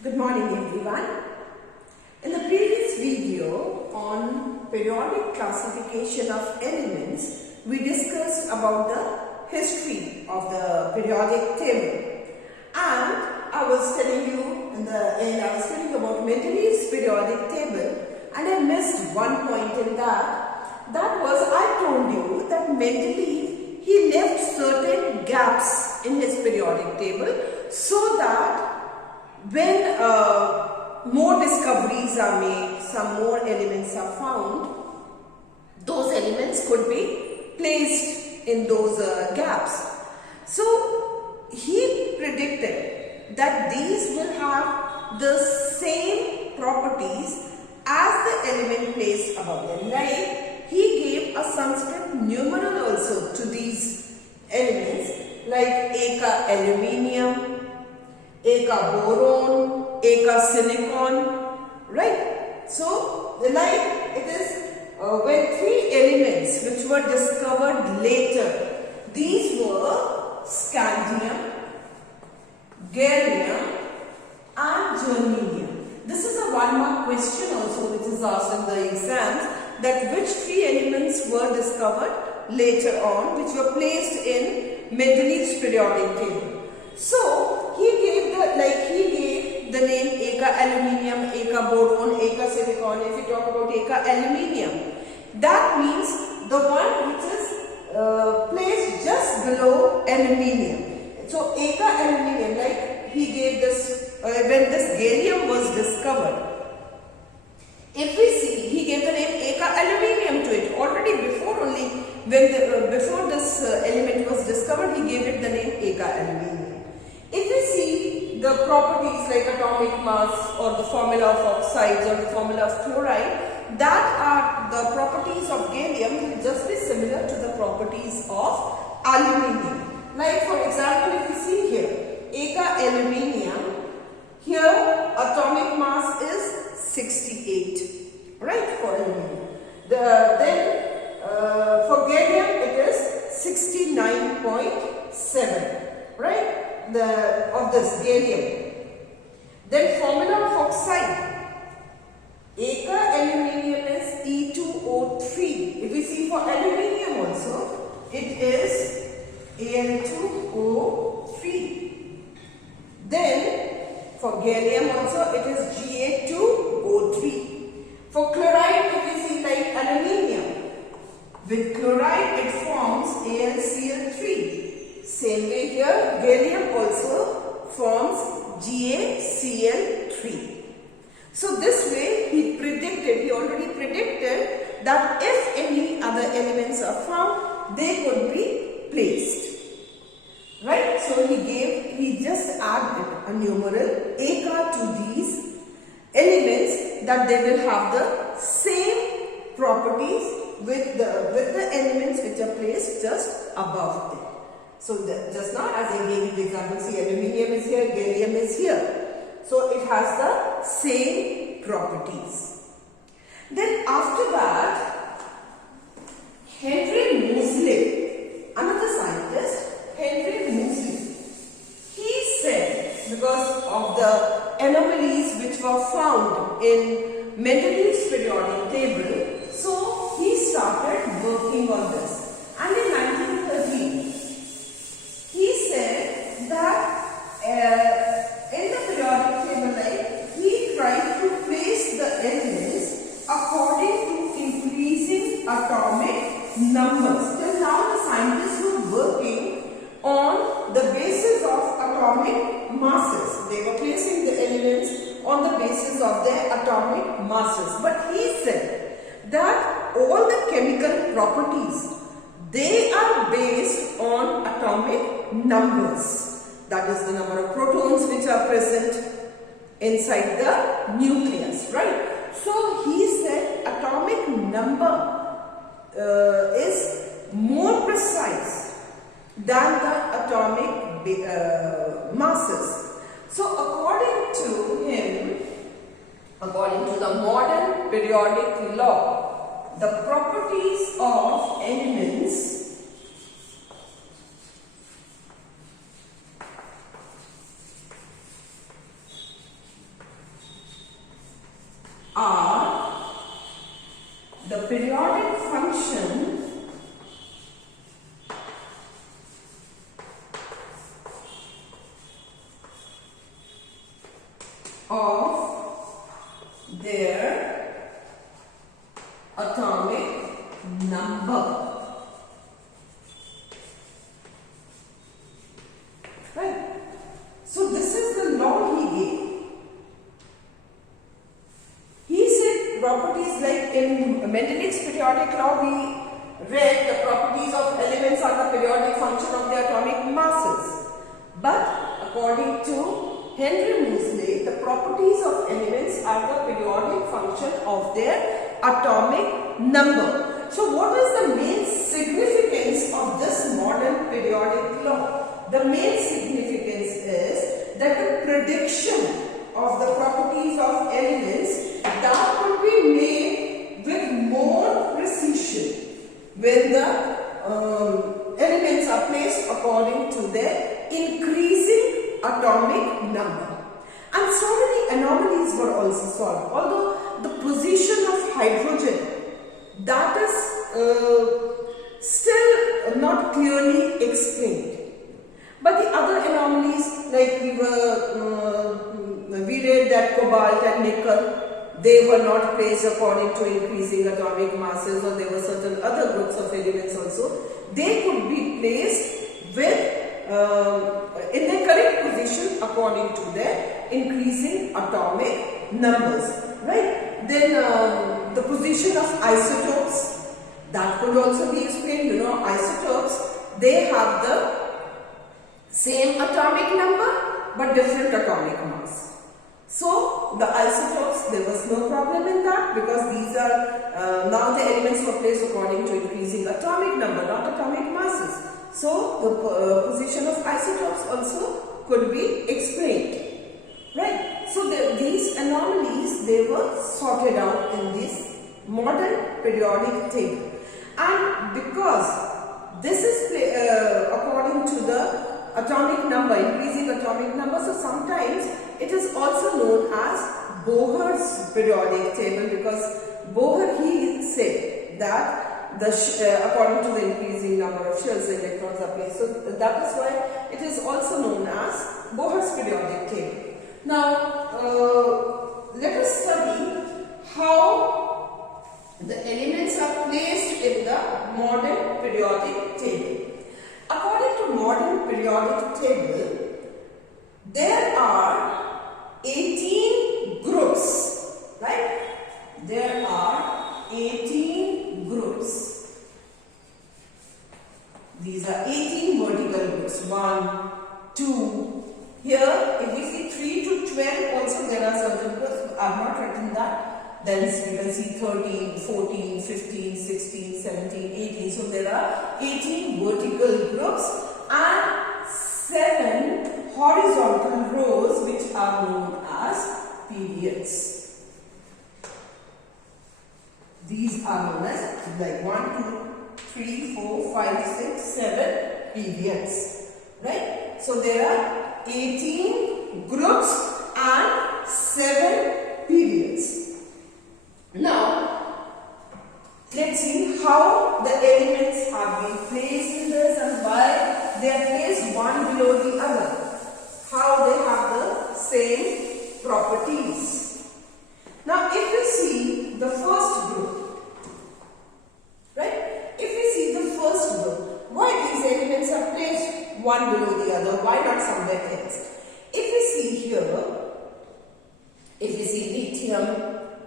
Good morning everyone. In the previous video on periodic classification of elements, we discussed about the history of the periodic table, and I was telling you about Mendeleev's periodic table, and I missed one point in that. That was, I told you that Mendeleev, he left certain gaps in his periodic table so that when more discoveries are made, some more elements are found, those elements could be placed in those gaps. So he predicted that these will have the same properties as the element placed above them. Like he gave a Sanskrit numeral also to these elements, like eka aluminium, eka boron, eka silicon, right? So, like it is when three elements which were discovered later, these were scandium, gallium and germanium. This is a one-mark question also which is asked in the exams, that which three elements were discovered later on, which were placed in Mendeleev's periodic table. So he gave the name eka aluminium, eka boron, eka silicon. If you talk about eka aluminium, that means the one which is placed just below aluminium. So eka aluminium, like he gave this when this gallium was discovered. If we see, he gave the name eka aluminium to it. Already before before this element was discovered, he gave it the name eka aluminium. If we see the properties like atomic mass or the formula of oxides or the formula of chloride, that are the properties of gallium will just be similar to the properties of aluminium. Like for example, if you see here, eka aluminium, here atomic mass is 68, right, for aluminium. For gallium it is 69.7, right? Of this gallium. Then formula of oxide, eka aluminium is E2O3. If we see for aluminium also, it is Al2O3. Then for gallium also, it is Ga2O3. For chloride, if we see like aluminium, with chloride it forms AlCl3. Same way here, gallium also forms GaCl3. So this way he already predicted that if any other elements are found, they could be placed. Right? So he just added a numeral eka to these elements, that they will have the same properties with the elements which are placed just above them. So just now, as I gave you the example, see, aluminium is here, gallium is here. So it has the same properties. Then after that, Henry Moseley, another scientist, Henry Moseley, he said, because of the anomalies which were found in Mendeleev's periodic table, so he started working on this. And in 1913, he said that in the periodic table, like, he tried to place the elements according to increasing atomic numbers. Till now the scientists were working on the basis of atomic masses. They were placing the elements on the basis of their atomic masses. But he said that all the chemical properties, they are based on atomic numbers. That is the number of protons which are present inside the nucleus, right? So he said atomic number is more precise than the atomic masses. So according to him, according to the modern periodic law, the properties of elements the periodic function of their atomic number. Right? So this is the law he gave. He said properties like in Mendelic's periodic law we read the properties of elements are the periodic function of their atomic masses. But according to Henry Moseley, the properties of elements are the periodic function of their atomic number. So what is the main significance of this modern periodic law? The main significance is that the prediction of the properties of elements that could be made with more precision when the elements are placed according to their increasing atomic number. And so many anomalies were also solved. Although the position of hydrogen, that is still not clearly explained. But the other anomalies, like we read that cobalt and nickel, they were not placed according to increasing atomic masses, or there were certain other groups of elements also. They could be placed with in their correct position according to their increasing atomic numbers, right? Then the position of isotopes, that could also be explained. You know, isotopes, they have the same atomic number but different atomic mass. So the isotopes, there was no problem in that, because these are now the elements were placed according to increasing atomic number, not atomic masses. So the position of isotopes also could be explained, right? So these anomalies, they were sorted out in this modern periodic table. And because this is according to the atomic number, increasing atomic number, so sometimes it is also known as Bohr's periodic table, because Bohr, he said that according to the increasing number of shells, the electrons are placed. So that is why it is also known as Bohr's periodic table. Now let us study how the elements are placed in the modern periodic table. According to modern periodic table, there are 18 groups, right? There are 18 groups. These are 18 vertical groups. 1, 2. Here, if we see 3 to 12, also there are certain groups. I have not written that. Then you can see 13, 14, 15, 16, 17, 18. So there are 18 vertical groups and 7 horizontal rows, which are known as periods. These are known as like 1, 2, 3, 4, 5, 6, 7 periods. Right? So there are 18 groups and 7 periods. Now, let's see how the elements are being placed in this and why they are placed one below the other. How they have the same properties. Now, if you see the first group, right? If you see the first group, why these elements are placed one below the other? Why not somewhere else? If you see here, if you see lithium,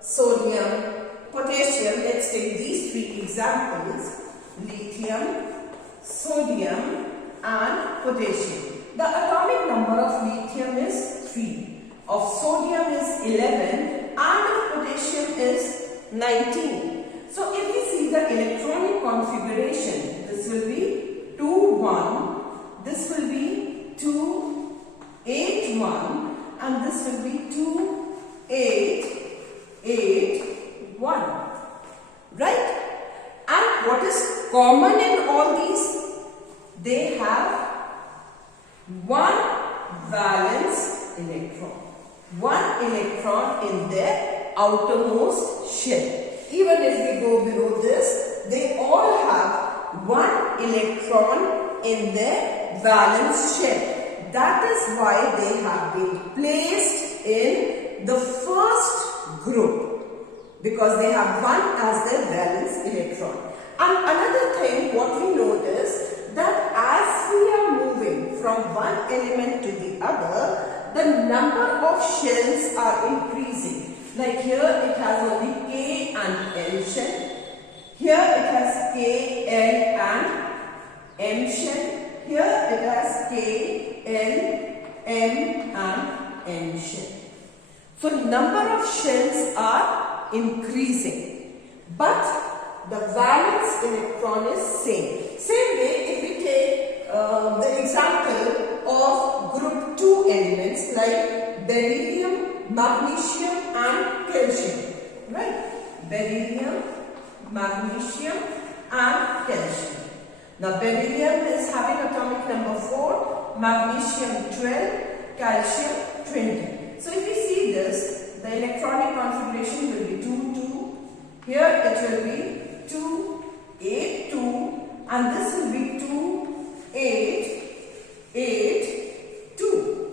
sodium, potassium, let's take these 3 examples: lithium, sodium and potassium. The atomic number of lithium is 3, of sodium is 11 and of potassium is 19. So if we see the electronic configuration, this will be 2, 1, this will be 2, 8, 1 and this will be 2, 8, 8, 1, right? And what is common in all these? They have one valence electron in their outermost shell. even if we go below this, they all have one electron in their valence shell. That is why they have been placed in the first group, because they have one as their valence electron. And another thing what we notice, that as we are moving from one element to the other, the number of shells are increasing. Like here it has only K and L shell. Here it has K, L and M shell. Here it has K, L, M and N shell. So number of shells are increasing, but the valence electron is same. Same way if we take the example of group 2 elements like beryllium, magnesium and calcium. Right? Beryllium, magnesium and calcium. Now beryllium is having atomic number 4, magnesium 12, calcium 20. So if you see this, the electronic configuration will be 2, 2. Here it will be 2, 8, 2 and this will be 2, 8, 8, 2.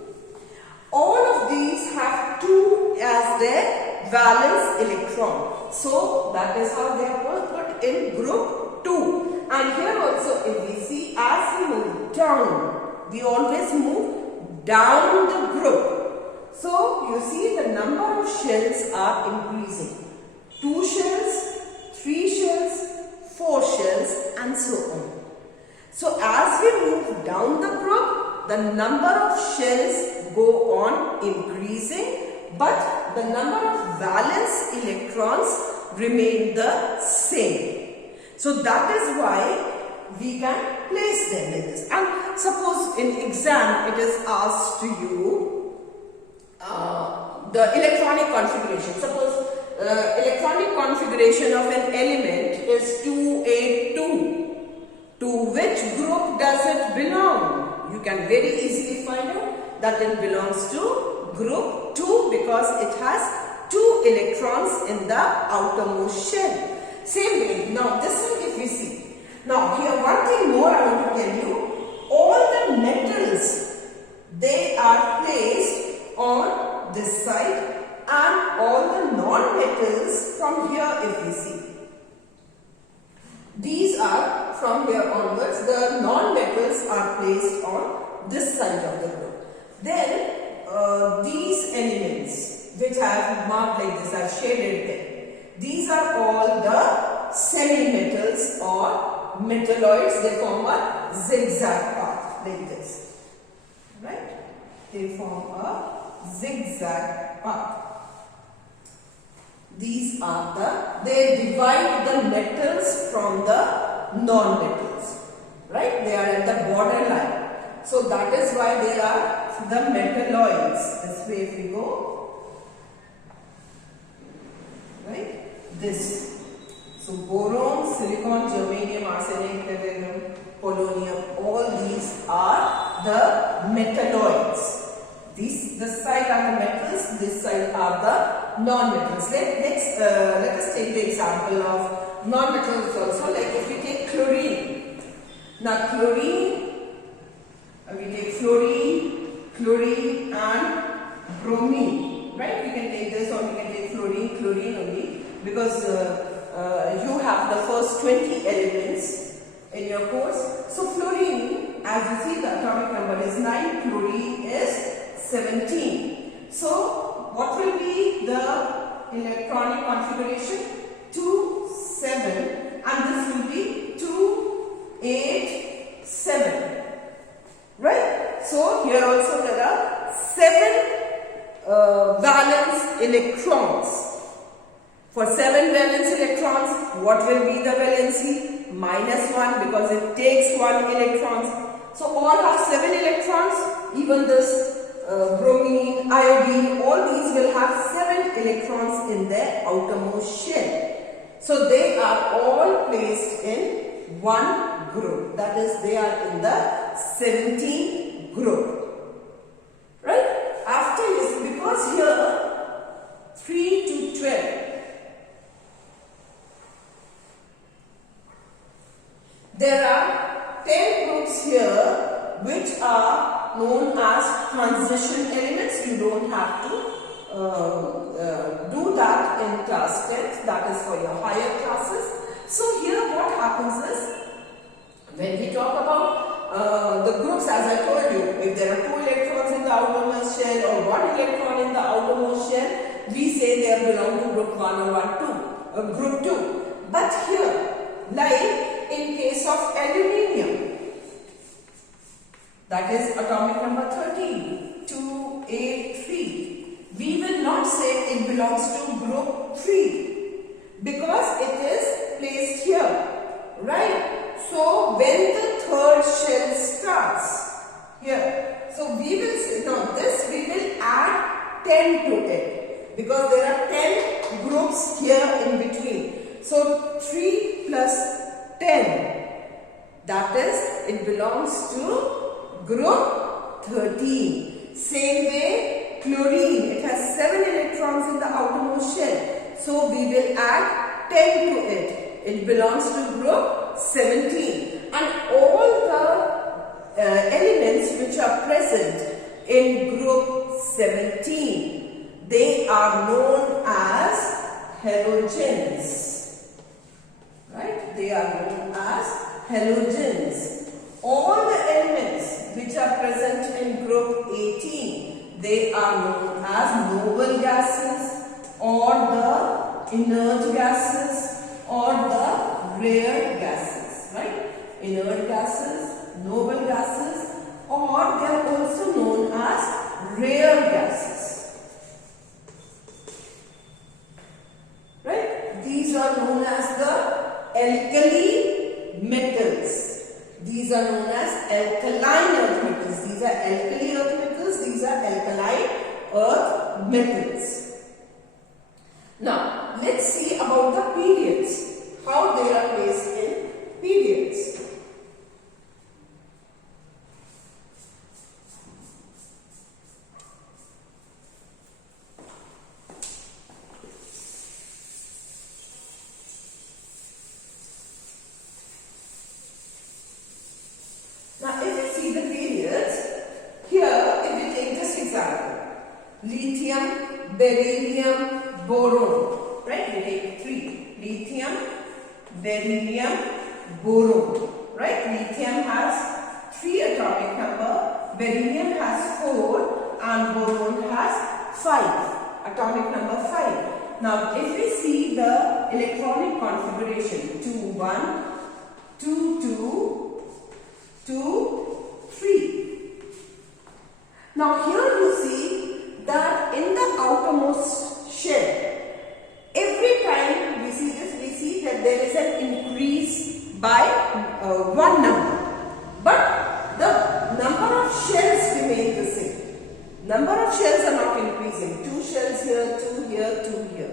All of these have 2 as their valence electron. So that is how they are put in group 2. And here also if we see, as we move down, we always move down the group. So you see the number of shells are increasing. 2 shells, 3 shells, 4 shells and so on. So as we move down the group, the number of shells go on increasing, but the number of valence electrons remain the same. So that is why we can place them in this. And suppose in exam it is asked to you the electronic configuration. Suppose electronic configuration of an element is 282. To which group does it belong? You can very easily find out that it belongs to group 2 because it has 2 electrons in the outermost shell. Same way, now this one if we see. Now here one thing more I want to tell you. All the metals, they are placed on this side and all the non-metals from here if we see. These are from here onwards, the non-metals are placed on this side of the group. Then these elements which I have marked like this, I have shaded them. These are all the semi-metals or metalloids. They form a zigzag path like this. Right? They form a zigzag path. These are they divide the metals from the non-metals. Right? They are at the borderline. So that is why they are the metalloids. This way if we go. Right? This. So boron, silicon, germanium, arsenic, tellurium, polonium, all these are the metalloids. This side are the metals, this side are the non-metals. Let us take the example of non-metals also, like if we take chlorine. Now chlorine, we take fluorine, chlorine and bromine. Right? We can take this or we can take fluorine, chlorine only because you have the first 20 elements in your course. So fluorine, as you see the atomic number is 9, chlorine is 17. So what will be the electronic configuration? 2, 7 and this will be 2, 8, 7. Right? So here also there are 7 valence electrons. For 7 valence electrons, what will be the valency? -1 because it takes 1 electron. So all have 7 electrons, even this bromine, iodine, all these will have 7 electrons in their outermost shell. So they are all placed in one group. That is, they are in the 17 group. Right? After this, because here 3 to 12. known as transition elements. You don't have to do that in class 10th. That is for your higher classes. So here what happens is, when we talk about the groups, as I told you, if there are 2 electrons in the outermost shell or 1 electron in the outermost shell, we say they belong to group 1 or group 2. But here, like in case of aluminium, that is atomic number 13, 2, 8, 3, we will not say it belongs to group 3 because it is placed here, right? So when the third shell starts here, so we will say, now this we will add 10 to it because there are 10 groups here in between. So 3 plus 10, that is, it belongs to group 13. Same way, chlorine, it has 7 electrons in the outermost shell. So we will add 10 to it. It belongs to group 17. And all the elements which are present in group 17, they are known as halogens. Right? They are known as halogens. All the elements which are present in group 18, they are known as noble gases or the inert gases or the rare gases. Right? Inert gases, noble gases, or they are also known as rare gases. Right? These are known as the alkali metals. These are known as alkaline earth metals. These are alkali earth metals. These are alkaline earth metals. Now, let's see about the periods. How they are placed in periods. Now, if you see the periods, here if we take this example, lithium, beryllium, boron, right? We take 3. Lithium, beryllium, boron, right? Lithium has 3 atomic number, beryllium has 4 and boron has 5, atomic number 5. Now, if we see the electronic configuration, 2, 1, 2, 2, 2, 3. Now here you see that in the outermost shell, every time we see this, we see that there is an increase by 1 number. But the number of shells remain the same. Number of shells are not increasing. 2 shells here, 2 here, 2 here.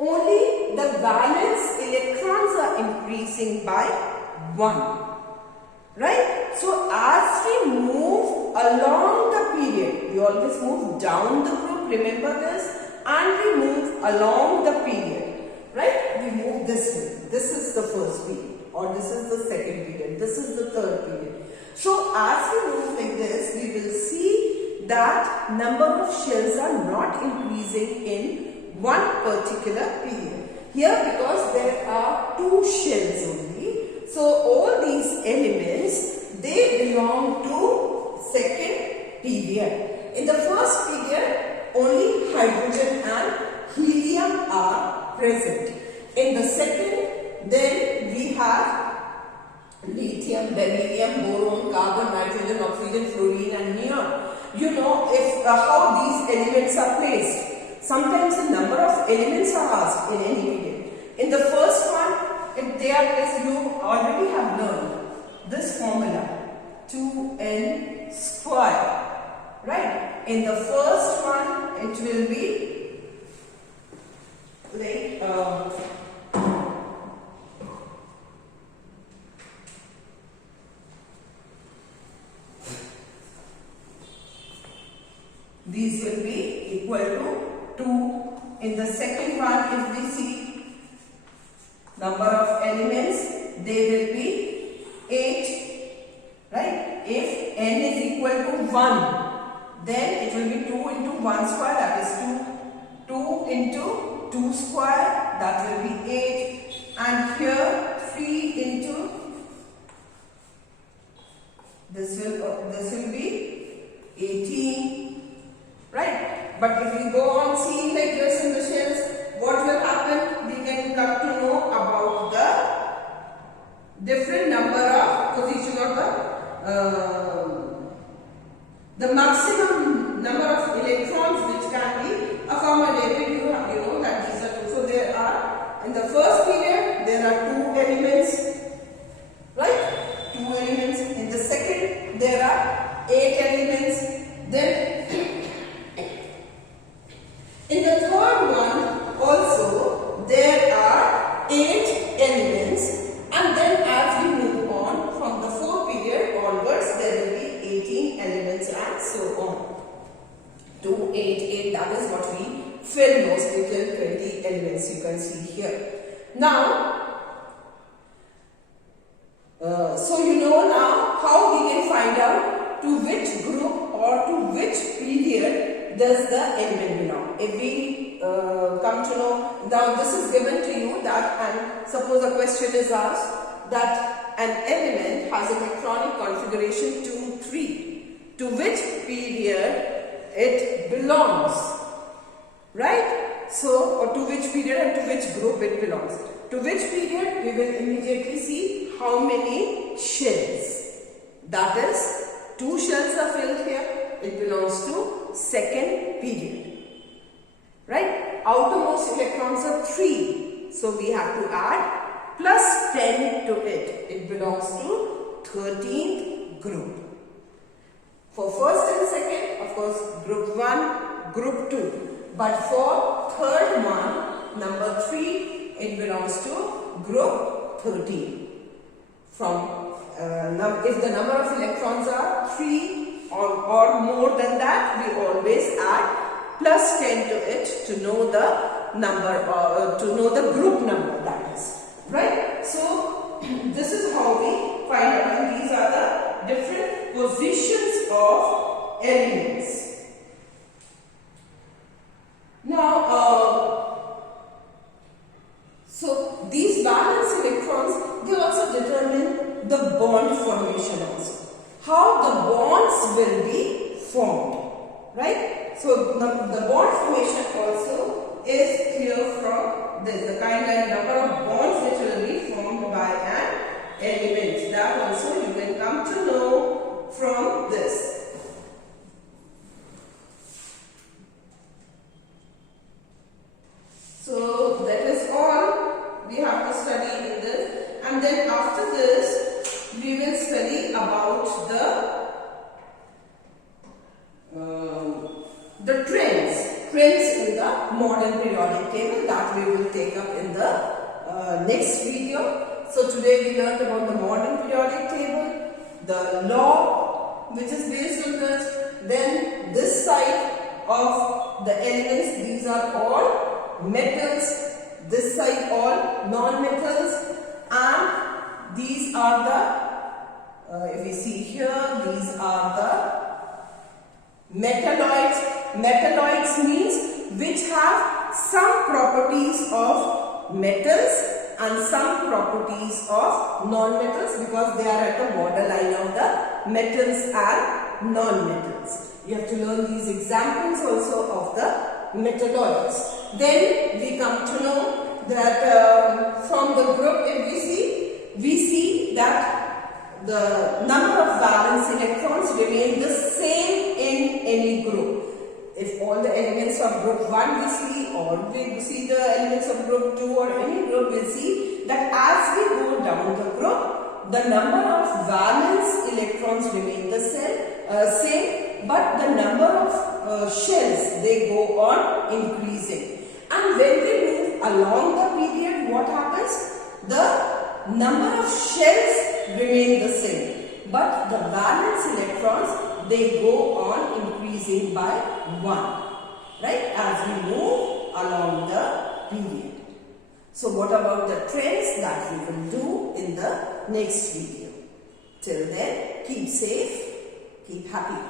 Only the valence electrons are increasing by 1. Right? So as we move along the period, we always move down the group, remember this, and we move along the period. Right? We move this way. This is the first period, or this is the second period, this is the third period. So as we move like this, we will see that number of shells are not increasing in one particular period. Here, because there are 2 shells only, so all these elements, they belong to second period. In the first period, only hydrogen and helium are present. In the second, then we have lithium, beryllium, boron, carbon, nitrogen, oxygen, fluorine and neon. You know if how these elements are placed. Sometimes the number of elements are asked in any period. In the first one, if they are placed, you already have learned this formula, 2n square, right? In the first one, it will be like these will be equal to 2. In the second one, if we see number of elements, they will be 8, right? If n is equal to 1, then it will be 2 into 1 square, that is 2. 2 into 2 square, that will be 8. And here 3 into this will be 18, right? But if we go on seeing like this in the shells, what will happen? We can come to know about the different number of position of the maximum number of electrons which can be accommodated. You know that these are 2. So there are, in the first period there are 2 elements, right? 2 elements. In the second there are 8 elements. Then in the third one also there are 8 elements. And then as we move on from the 4th period onwards, there will be 18 elements and so on. 2, 8, 8, that is what we fill mostly till 20 elements, you can see here. Now, so you know now how we can find out to which group or to which period does the element belong. If we come to know, now this is given to you that, and suppose a question is asked that an element has electronic configuration 2, 3. To which period it belongs, right? So, or to which period and to which group it belongs. To which period, we will immediately see how many shells. That is, 2 shells are filled here. It belongs to 2nd period, right? Outermost electrons are 3. So, we have to add plus 10 to it. It belongs to 13th group. For first and second, of course, group 1, group 2. But for third one, number 3, it belongs to group 13. From if the number of electrons are 3 or more than that, we always add plus 10 to it to know the number, to know the group number, that is, right? So this is how we find out, and these are the different positions of elements. Now, so these valence electrons, they also determine the bond formation also. How the bonds will be formed, right? So the bond formation also is clear from this, the kind and number of bonds which will be formed by an element. That also you can come to know from this. So that is all we have to study in this, and then after this we will study about the trends in the modern periodic table, that we will take up in the next video. So today we learned about the modern periodic table, the law which is based on this, then this side of the elements, these are all metals, this side all non-metals, and these are the, if we see here, these are the metalloids. Metalloids means which have some properties of metals and some properties of non-metals, because they are at the borderline of the metals and non-metals. You have to learn these examples also of the metalloids. Then we come to know that from the group, if we see that the number of valence electrons remain the same in any group. If all the elements of group 1 we see, or we see the elements of group 2 or any group, we see that as we go down the group, the number of valence electrons remain the same, but the number of shells, they go on increasing. And when we move along the period, what happens? The number of shells remain the same, but the valence electrons, they go on increasing by 1, right, as we move along the period. So what about the trends? That we will do in the next video. Till then, keep safe, keep happy.